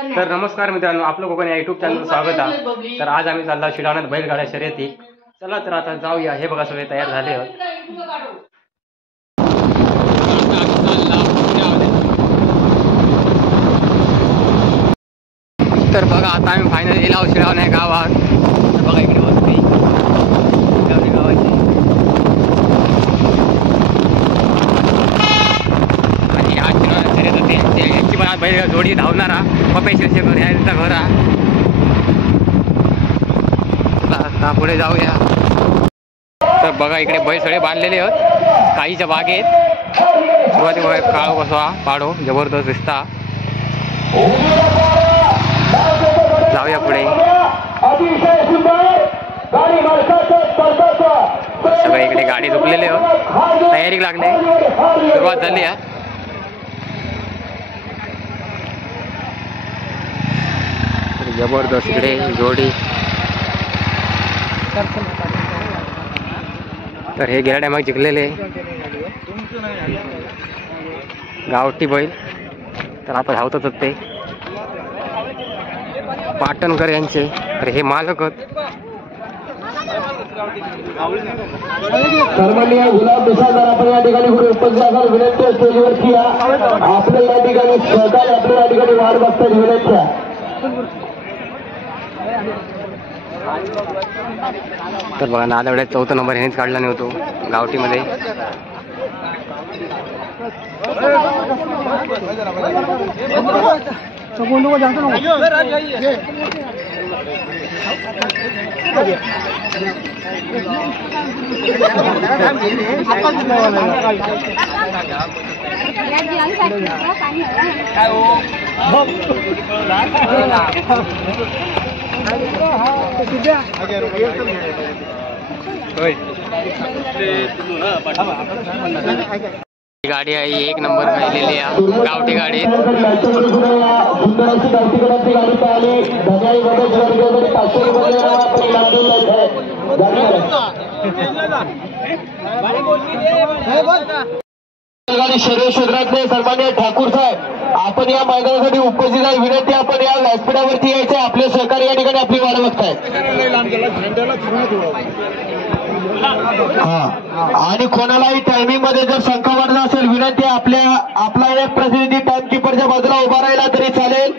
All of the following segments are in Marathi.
तर नमस्कार मित्रांनो, आपलं कोकण या युट्यूब चॅनल स्वागत आहे। तर आज आम्ही चालला शिडावण्यात बैलगाड्या शर्यती। चला तर आता जाऊया। हे बघा सगळे तयार झाले आहेत। तर बघा आता आम्ही फायनल गेलो शिडावण्या गावात। तर बघा इकडे वस्ती शिडावणे गावाची आणि आज शिडावण्या शर्यत होती। यांची पण आज बैल जोडी धावणारा पप्या शिरशेकर यांचा घर आहे। आता पुढे जाऊया। तर बघा इकडे बैल सगळे बांधलेले आहेत काहीच्या बागेत। सुरुवाती बघा काळो कसा पाडो जबरदस्त दिसता। जाऊया पुढे। सगळे इकडे गाडी झुकलेले आहेत, तयारी लागले, सुरुवात झाली आहे। जबरदस्त इकडे जोडी। तर हे गेल्या टायमाक जिंकलेले गावठी बैल। तर आता धावतच ते पाटणकर यांचे। तर हे मालक सन्माननीय गुलाब दुसादार आपण या ठिकाणी पुढे उपस्थित असाल विनंती स्टेजवरती या। आपल्या या ठिकाणी सहकार्य आपल्या या ठिकाणी वाट बघतात विनंती आहे। तर बघा नादवड्यात 4था नंबर ह्यानेच काढला नव्हतो गावठीमध्ये। गाडी आहे 1 नंबर राहिलेली आहे गावठी गाडी। शरीर क्षेत्रातले सन्माननीय ठाकूर साहेब आपण या मैदानासाठी उपस्थित आहे विनंती। आपण या व्यासपीठावरती यायचे, आपले सहकारी या ठिकाणी आपली वाट बघतायत। आणि कोणालाही टायमिंग मध्ये जर शंका वाटत असेल विनंती आपला एक प्रतिनिधी टाइमकीपरच्या बाजूला उभा राहिला तरी चालेल।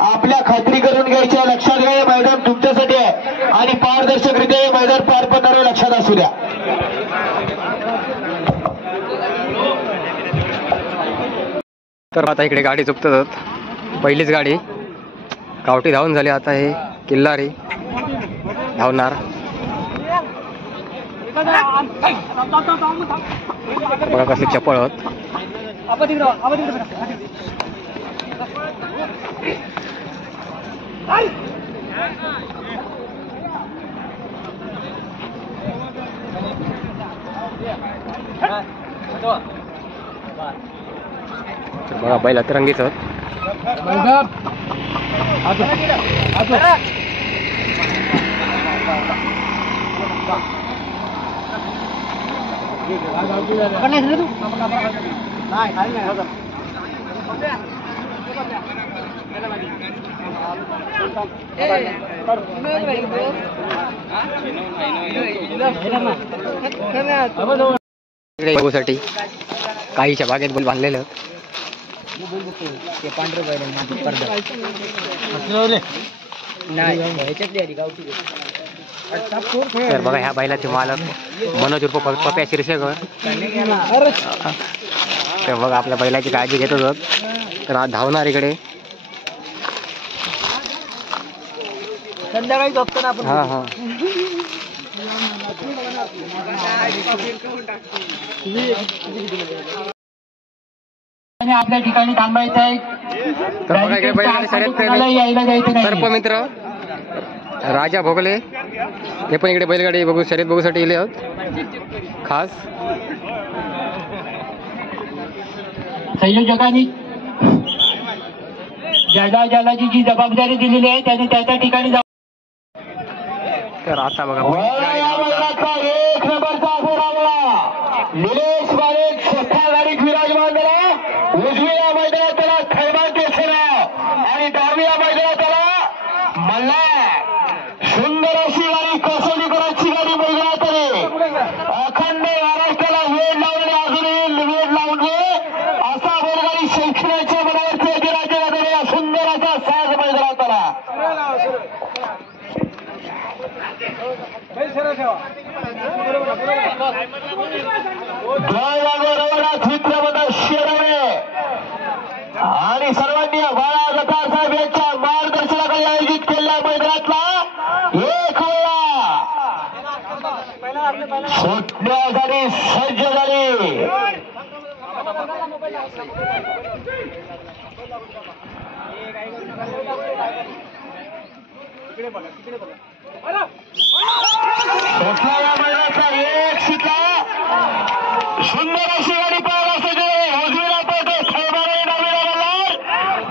आपल्या खात्री करून घ्यायच्या, लक्षात घ्या हे मैदान तुमच्यासाठी आहे आणि पारदर्शकरित्या हे मैदान पार पडणारे लक्षात असू द्या। तर आता इकडे गाडी चुकतात, पहिलीच गाडी गावठी धावून झाली। आता हे किल्लारी धावणार। बघा कसे चपळ होत। बघा बैल अतरंगीच होत। बघूसाठी काहीच्या बागेत बैल बांधलेले आहेत। तर बघा ह्या बैलाचे मालक मनोज उर्फ पप्या शिरशेकर। तर बघा आपल्या बैलाची काळजी घेत होत। तर आज धावणार इकडे संध्याकाळी झोपतो ना आपण। हा हा आपल्या ठिकाणी थांबायचं आहे। तर बघा इकडे बैलाची शर्यत सर्प मित्र राजा भोगले हे पण इकडे बैलगाडी बघू शर्यत बघूसाठी गेले आहोत खास। संयोजकांनी ज्याला जी जबाबदारी दिलेली आहे त्याने त्या ठिकाणी जाऊ। तर आता बघा एक नंबरचा निलेश बारेक स्वतः गाडीत विराजमान झाला। उजव्या मैदानात त्याला थैमान केसरा आणि डाव्या आणि सर्वांनी बाळा गटार साहेब यांच्या मार्गदर्शनाखाली आयोजित केलेल्या मैदानातला एक वेळा सुटण्यासाठी सज्ज झाली. सुटला या मैदानाचा एक शिका सुंदर अशी गाडी पाहायला सज्ज उजवीला पळतो खैबारे डावीला बल्लार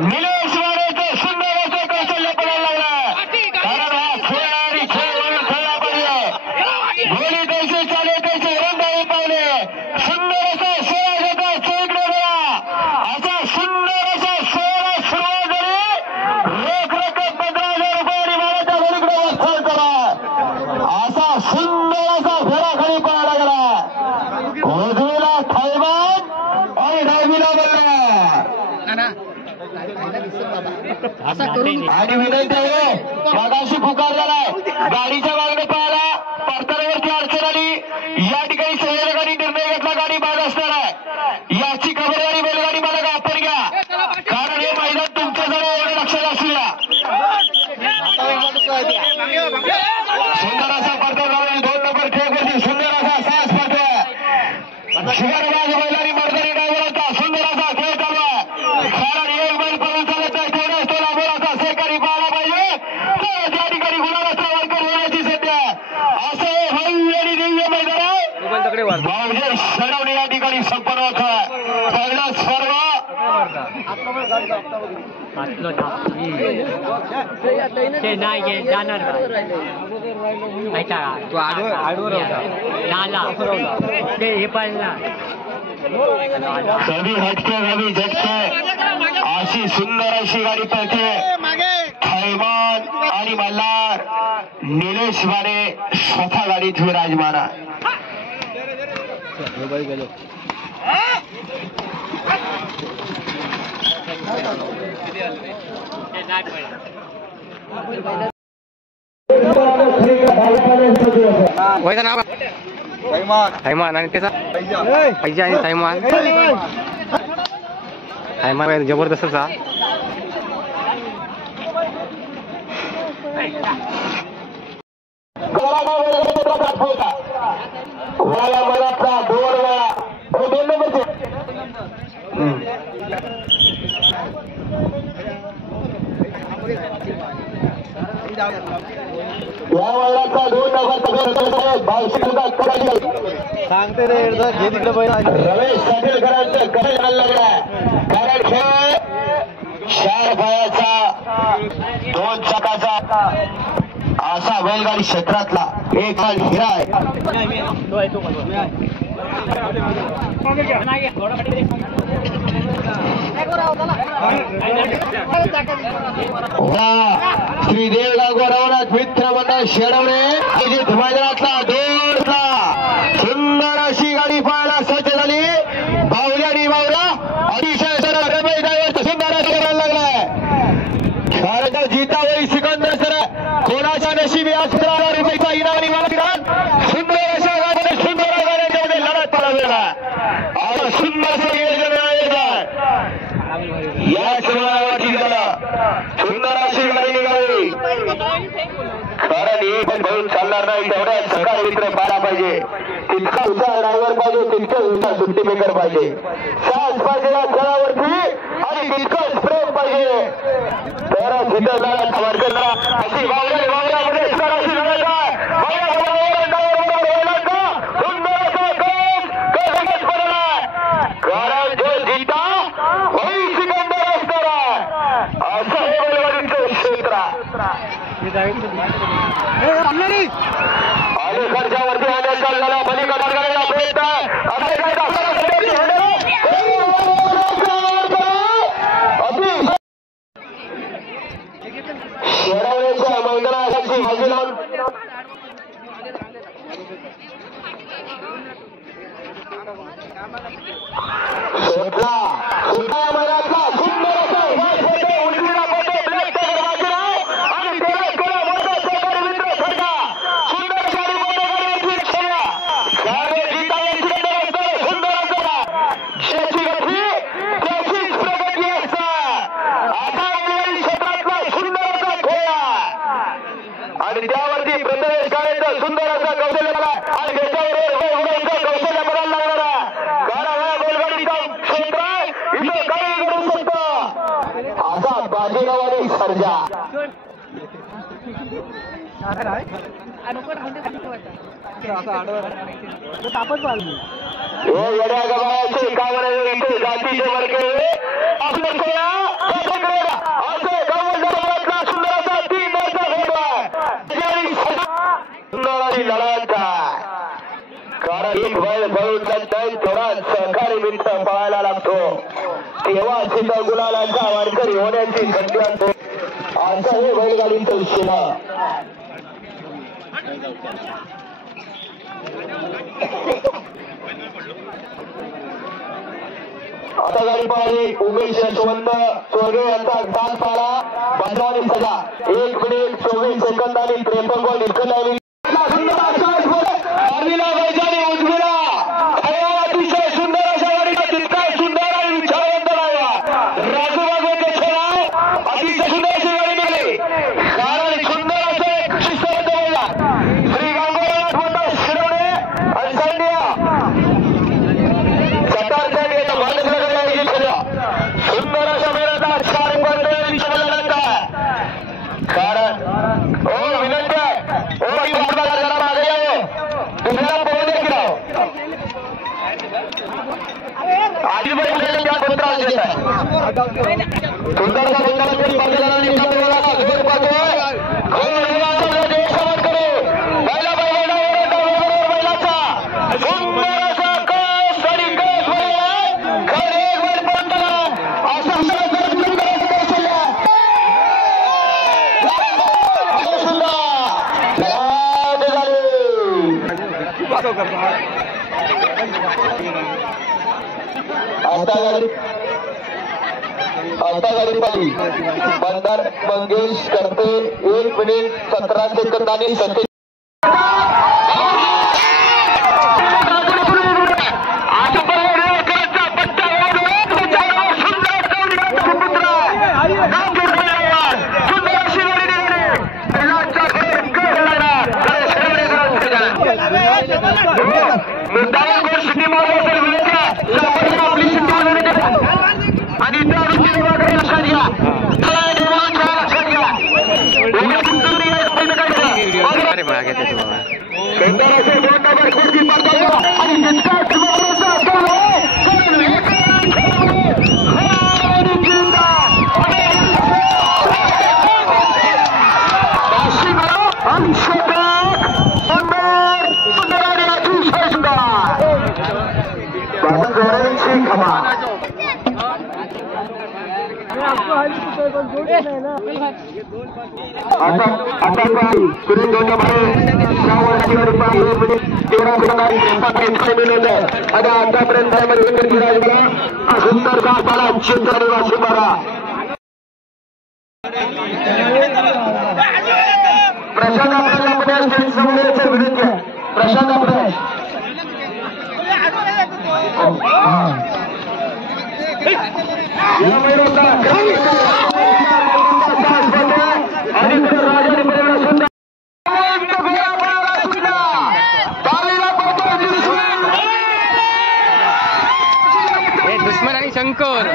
निलेश वाडेचं सुंदर असं कौशल्य पडायला लागलं. कारण हा खेळ आणि खेळ म्हणून खेळला पाहिजे. गोली कैसे चाले कैसे रंगाई पावले सुंदर असा सोळा घेता चौकडे गेला असा सुंदर असा सोळा सुरुवात झाली. रोख रक्कम 15,000 रुपये आणि मानाच्या घरीकडे वस्ताद करा असा सुंदर असा फेरा खाली पळायला गेला. उजवीला थैमान आणि डावीला बल्लार आणि विनंती आहे मगाशी पुकारलेला गाडीच्या मागणे पाहायला परताव्यावरती अडचण आली. या ठिकाणी संयोजकांनी निर्णय घेतला गाडी बाद असणार आहे. याची खबरदारी बैलगाडी मला आपण घ्या कारण हे मैदान तुमच्याकडे एवढं लक्षात असू द्या. सुंदर असा परतावा 2 नंबर ट्रॅकवरती सुंदर असा सास पडतोय. शिवारबाज बैलांनी मर्दानी ड्रायव्हरचा सुंदर असा खेळ चालू आहे. कारण एक बैल पळून चालत नाही तेवढ्याच तो लांबोराचा सहकारी पाहायला पाहिजे तर त्या ठिकाणी गुणाला वारकर होण्याची सध्या असं भव्य आणि दिव्य मैदान आहे. भाऊजी सडवणे या ठिकाणी संपन्न होत आहे. पहिला सर्व ते नाही जाणार तू आडवर ते हे पाहिजे कधी हटके कधी झटके अशी सुंदर अशी गाडी पळते. थैमान आणि मल्हार निलेश माने स्वतः गाडीत विराजमान आहे. वयचं नाव थैमान आणि त्याचा पाहिजे आणि थैमान थैमान जबरदस्तच हा. सांगते रे रमेश साठेकरांचं कसं करायला लागलाय कारण खेळ 4 पायाचा 2 चाकाचा असा बैलगाडी क्षेत्रातला एक हिरा आहे. श्री देवगाव गोरावनाथ मित्र मंडळ शेडवणे अजित मैदानातला दोरला सुंदर अशी गाडी पाहायला सज्ज झाली. बावली आणि बावला अतिशय सरळ रमेश ड्रायव्हर सुंदर असं करायला लागलाय. खरं तर जितावरी सिकंदर सर कोणाच्या नशिबी आज 15,000 रुपयाचा इनाम निघाला. सुंदर अशा गाडीने सुंदर गाड्यांच्या मध्ये लढत पळवलेला आता सुंदर असं नियोजन या शिवरावरती झालं. सुंदर अशी गाडी निघाली कारण ही पण भरून चालणार नाही. तेवढ्या सकाळी मित्र पाहायला पाहिजे तितका हुशार ड्रायव्हर पाहिजे तितकं हुशार सुट्टी मेकर पाहिजे. सास पाहिजे या खेळावरती आणि तितकंच प्रेम पाहिजे तर तिथं जाणार वर्गला अशी वावऱ्यामध्ये अशी लढत आहे. सुंदर असा कस पडला कारण जो जिता होई सिकंदर असणार असं हे बैलगाडीचं क्षेत्र अलीकडच्या वरती आल्याचा झाला पलीकडे करायला प्रयत्न शेडवण्याच्या मैदानासाठी हजेरी लावून सुटला मैदानातला सुंदर असा उजवीला पडतो ब्लॅक टायगर बाजीराव आणि त्याला मोठा सहकारी मित्र फडका सुंदर गाडी आणि त्यावरती प्रथमेश काळेचं सुंदर असं कौशल्य मला आणि त्याच्याबरोबर कौशल्य बघायला लागणारा गाडा गोलगाडीचा क्षेत्र इथं काही करू शकतो असा बाजीरावाने सर्जा येड्या गबाळाचे कामाने इथे जातीचे वर्गे आपलं सुंदर असा 3 वर्षा सुंदर लढायचा कारण एक बैल पळून जाईल थोडा सहकारी मित्र पळायला लागतो तेव्हा तिथं गुलालांचा वारकरी होण्याची संधी असते असं हे बैलगाडीचं विषय आता गाडी पाहिली उमेश यशवंत चोरगे यांचा तास पाला 15 सजा 1 मिनिट 24 सेकंद आणि 53 बॉल निकल लागली उजवीला अतिशय सुंदर अशा गाडीचा तितका सुंदर आणि विचारवंत राजूबाबूचे नाव अतिशय सुंदर अशी गाडी निघाली कारण सुंदर असं एक शिस्तबद्ध बोलला श्री गांगोळनाथ मोठा शिरवणे आणि संध्या सतारच्या गेला माणूसला गाडी सुंदर अशा मेळाचा शार्प कारण हो विनंती आहे हो ही भारताला जरा मागे यावं तुम्हाला पोहोच देखील आधी बैठक या त्रास देत आहे सुंदरचा देशभर करू पहिला बैलाचा सुंदर असा कस आणि कस खर एक बैल पडला असं आता गाडी पाहिली बंदर मंगेश करते 1 मिनिट 17 सेकंद आणि 37 दुश्मन आणि शंकर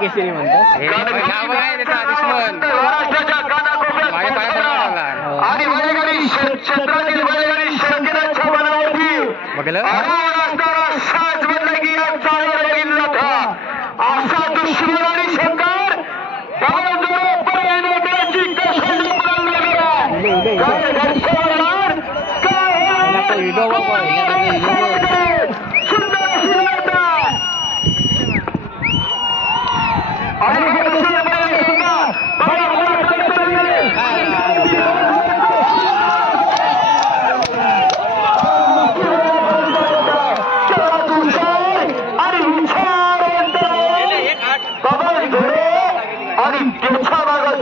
केसरी म्हणतात दुश्मन माझ्या पाया आणि बैलगाडी क्षेत्रातील बैलगाडी शर्यतीच्या बनावटी बघलं साज बनला की असा दुश्मन आणि शंकर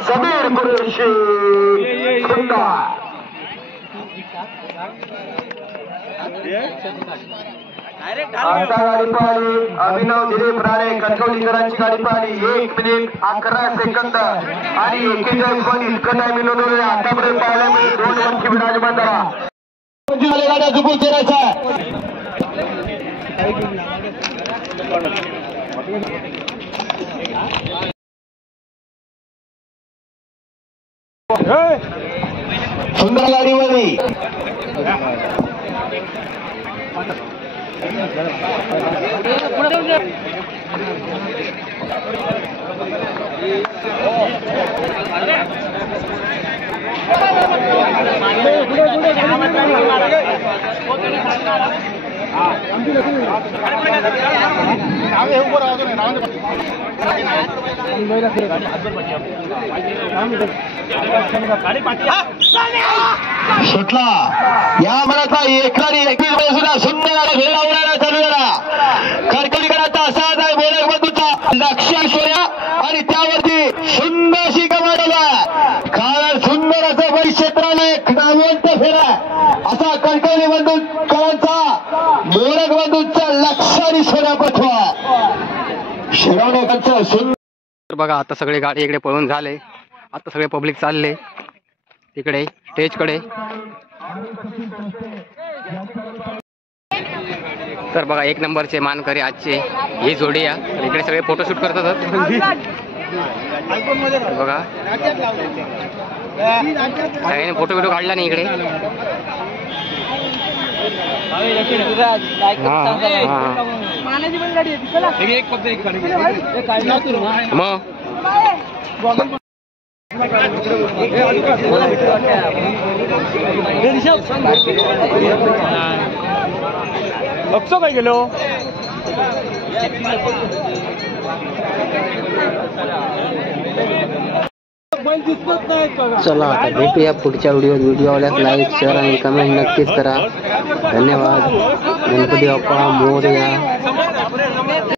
जमीर कुरेशी सुंदर आता गाडी पाहिली अभिनव दिलीप राणे कणकवलीकरांची गाडी पाहिली 1 मिनिट 11 सेकंद आणि 41 पॉईंट इतकं टाइम नोंदवलेलं आतापर्यंत पाहायला मिळेल 2 वरची विराजमान झाला गाड्या चुकून केल्याचा सुंदर गाडीवरही सुटला या मनाचा एकरी 21 सुद्धा सुंदर घेऊन चालू झाला कडकडीकरांचा असाच आहे बोलक बंधूचा लक्ष सोया आणि त्यावरती सुंदरशी कमाडला कारण सुंदर असं वैक्षेत्राला एक नामवंत फेरा असा कडकडी बंधूकरांचा बोलक बंधूचा लक्ष आणि सोया पथवा शिरवणेकरचं सुंदर. बघा आता सगळे गाडी इकडे पळून झाले. आता सगळे पब्लिक चालले तिकडे स्टेजकडे. तर बघा 1 नंबरचे मानकरी आजचे ही जोडी या इकडे सगळे फोटोशूट करतात. बघा काही फोटो बिटो काढला नाही इकडे. बघतो काय गेलो चला आता भेटूया पुढच्या व्हिडिओ आवडल्यास लाईक शेअर आणि कमेंट नक्कीच करा. धन्यवाद. गणपती बाप्पा मोरया.